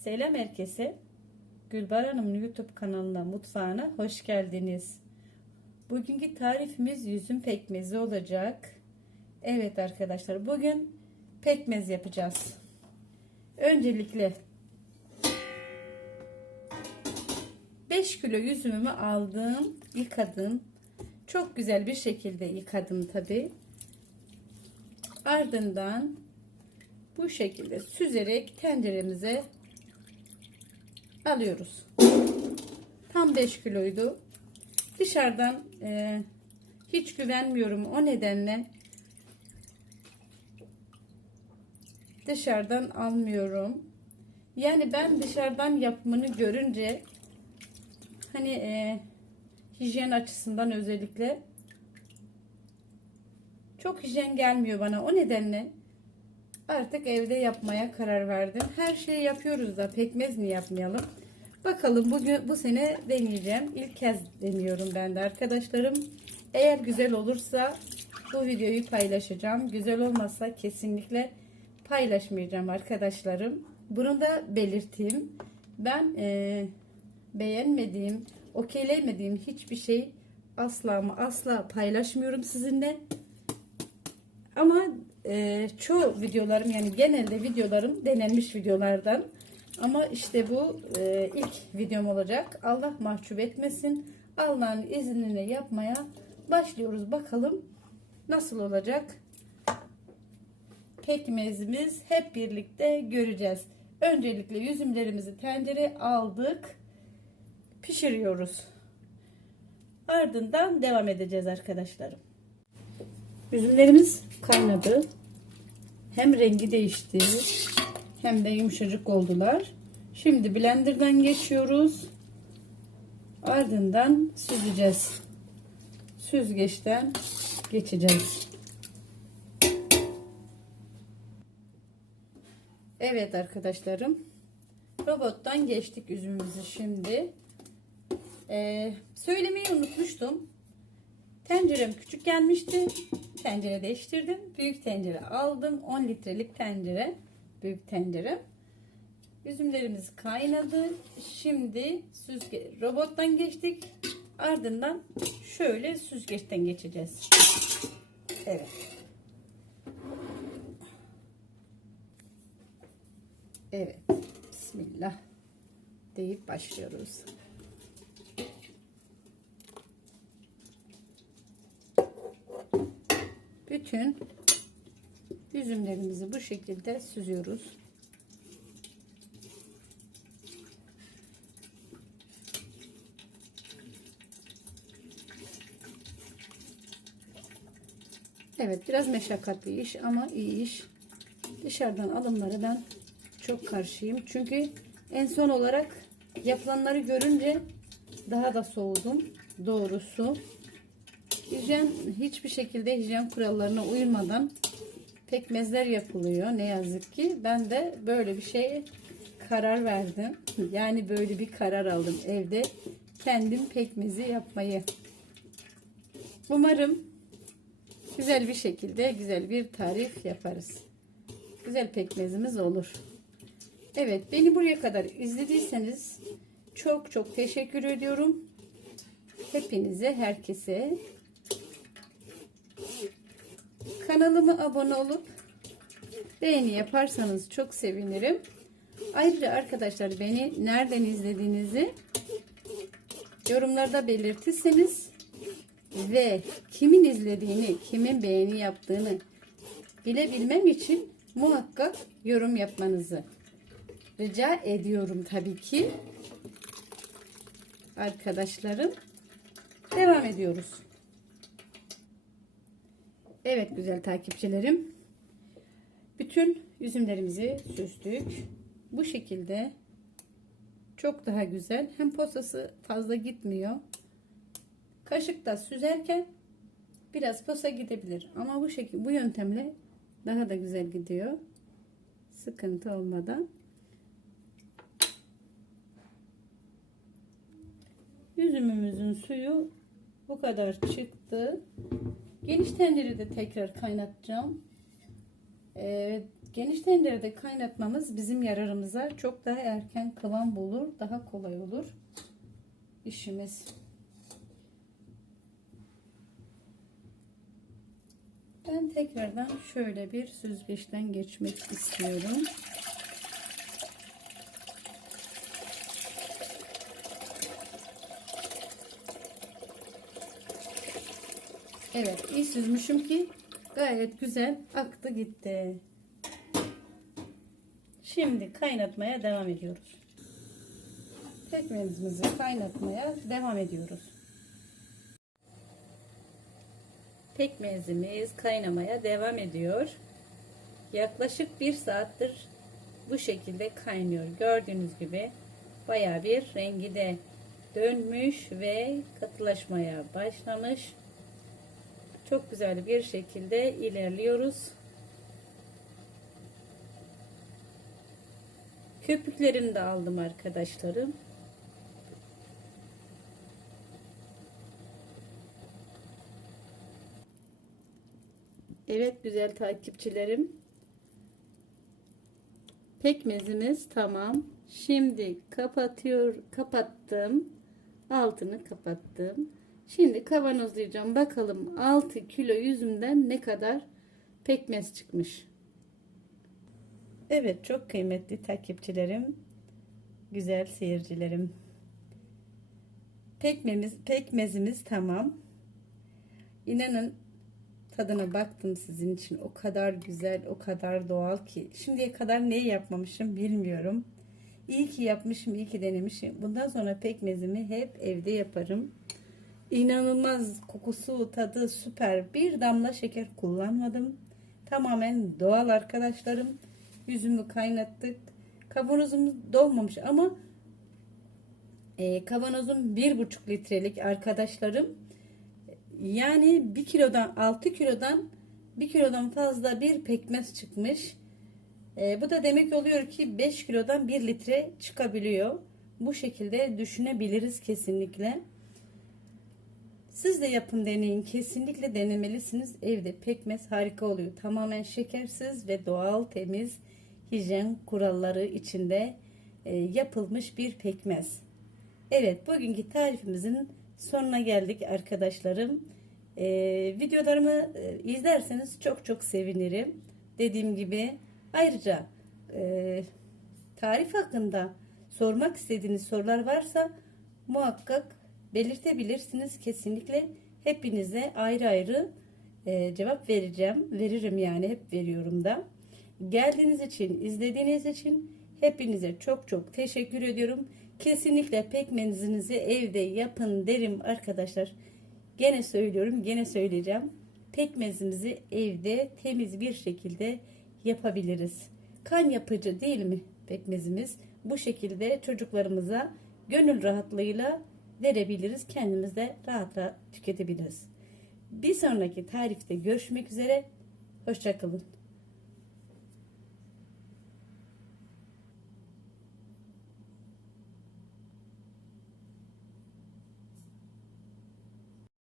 Selam herkese. Gülbar Hanım'ın YouTube kanalına, mutfağına hoş geldiniz. Bugünkü tarifimiz yüzüm pekmezi olacak. Evet arkadaşlar, bugün pekmez yapacağız. Öncelikle 5 kilo yüzümümü aldım, yıkadım. Çok güzel bir şekilde yıkadım tabi. Ardından bu şekilde süzerek tenceremize alıyoruz. Tam 5 kiloydu. Dışarıdan e, hiç güvenmiyorum o nedenle dışarıdan almıyorum. Yani ben dışarıdan yapımını görünce hani e, hijyen açısından özellikle çok hijyen gelmiyor bana. O nedenle artık evde yapmaya karar verdim. Her şeyi yapıyoruz da pekmez mi yapmayalım? Bakalım bugün bu sene deneyeceğim. İlk kez deniyorum ben de arkadaşlarım. Eğer güzel olursa bu videoyu paylaşacağım. Güzel olmazsa kesinlikle paylaşmayacağım arkadaşlarım. Bunu da belirteyim. Ben e, beğenmediğim, okeylemediğim hiçbir şey asla ama asla paylaşmıyorum sizinle. Ama e, çoğu videolarım yani genelde videolarım denenmiş videolardan. Ama işte bu e, ilk videom olacak. Allah mahcup etmesin. Allah'ın izniyle yapmaya başlıyoruz. Bakalım nasıl olacak. Pekmezimiz hep birlikte göreceğiz. Öncelikle yüzümlerimizi tencereye aldık. Pişiriyoruz. Ardından devam edeceğiz arkadaşlarım. Üzümlerimiz kaynadı. Hem rengi değişti hem de yumuşacık oldular. Şimdi blenderdan geçiyoruz. Ardından süzeceğiz. Süzgeçten geçeceğiz. Evet arkadaşlarım. Robottan geçtik üzümümüzü şimdi. Ee, söylemeyi unutmuştum. Tencerem küçük gelmişti. Tencere değiştirdim. Büyük tencere aldım. 10 litrelik tencere. Büyük tencere. Üzümlerimiz kaynadı. Şimdi süzge robottan geçtik. Ardından şöyle süzgeçten geçeceğiz. Evet. Evet. Bismillah deyip başlıyoruz. Bütün üzümlerimizi bu şekilde süzüyoruz. Evet biraz meşakkatli iş ama iyi iş. Dışarıdan alımları ben çok karşıyım. Çünkü en son olarak yapılanları görünce daha da soğudum doğrusu. Hijyen hiçbir şekilde hijyen kurallarına uymadan pekmezler yapılıyor ne yazık ki. Ben de böyle bir şeye karar verdim. Yani böyle bir karar aldım evde kendim pekmezi yapmayı. Umarım güzel bir şekilde güzel bir tarif yaparız. Güzel pekmezimiz olur. Evet beni buraya kadar izlediyseniz çok çok teşekkür ediyorum. Hepinize herkese Kanalıma abone olup beğeni yaparsanız çok sevinirim. Ayrıca arkadaşlar beni nereden izlediğinizi yorumlarda belirtirseniz ve kimin izlediğini, kimin beğeni yaptığını bilebilmem için muhakkak yorum yapmanızı rica ediyorum tabii ki. Arkadaşlarım devam ediyoruz. Evet güzel takipçilerim. Bütün üzümlerimizi süzdük. Bu şekilde çok daha güzel. Hem posası fazla gitmiyor. Kaşıkta süzerken biraz posa gidebilir. Ama bu şekilde bu yöntemle daha da güzel gidiyor. Sıkıntı olmadan. Üzümümüzün suyu bu kadar çıktı. Geniş tencerede tekrar kaynatacağım. Ee, Geniş tencerede kaynatmamız bizim yararımıza çok daha erken kıvam bulur, daha kolay olur işimiz. Ben tekrardan şöyle bir süzgeçten geçmek istiyorum. Evet, iyi süzmüşüm ki gayet güzel aktı gitti. Şimdi kaynatmaya devam ediyoruz. Pekmezimizi kaynatmaya devam ediyoruz. Pekmezimiz kaynamaya devam ediyor. Yaklaşık bir saattir bu şekilde kaynıyor. Gördüğünüz gibi baya bir rengi de dönmüş ve katılaşmaya başlamış. Çok güzel bir şekilde ilerliyoruz. Köpüklerini de aldım arkadaşlarım. Evet güzel takipçilerim. Pekmezimiz tamam. Şimdi kapatıyor, kapattım. Altını kapattım. Şimdi kavanozlayacağım. Bakalım 6 kilo yüzümden ne kadar pekmez çıkmış. Evet çok kıymetli takipçilerim. Güzel seyircilerim. Pekmemiz, pekmezimiz tamam. İnanın tadına baktım sizin için. O kadar güzel, o kadar doğal ki. Şimdiye kadar neyi yapmamışım bilmiyorum. İyi ki yapmışım, iyi ki denemişim. Bundan sonra pekmezimi hep evde yaparım. İnanılmaz kokusu, tadı süper. Bir damla şeker kullanmadım. Tamamen doğal arkadaşlarım. Yüzümü kaynattık. Kavanozumuz dolmamış ama e, kavanozum bir buçuk litrelik arkadaşlarım. Yani bir kilodan 6 kilodan bir kilodan fazla bir pekmez çıkmış. E, bu da demek oluyor ki 5 kilodan 1 litre çıkabiliyor. Bu şekilde düşünebiliriz kesinlikle. Siz de yapın deneyin. Kesinlikle denemelisiniz. Evde pekmez harika oluyor. Tamamen şekersiz ve doğal, temiz, hijyen kuralları içinde e, yapılmış bir pekmez. Evet, bugünkü tarifimizin sonuna geldik arkadaşlarım. E, videolarımı e, izlerseniz çok çok sevinirim. Dediğim gibi ayrıca e, tarif hakkında sormak istediğiniz sorular varsa muhakkak belirtebilirsiniz. Kesinlikle hepinize ayrı ayrı e, cevap vereceğim. Veririm yani hep veriyorum da. Geldiğiniz için, izlediğiniz için hepinize çok çok teşekkür ediyorum. Kesinlikle pekmezinizi evde yapın derim arkadaşlar. Gene söylüyorum, gene söyleyeceğim. Pekmezimizi evde temiz bir şekilde yapabiliriz. Kan yapıcı değil mi pekmezimiz? Bu şekilde çocuklarımıza gönül rahatlığıyla verebiliriz. Kendimiz de rahat rahat tüketebiliriz. Bir sonraki tarifte görüşmek üzere. Hoşçakalın.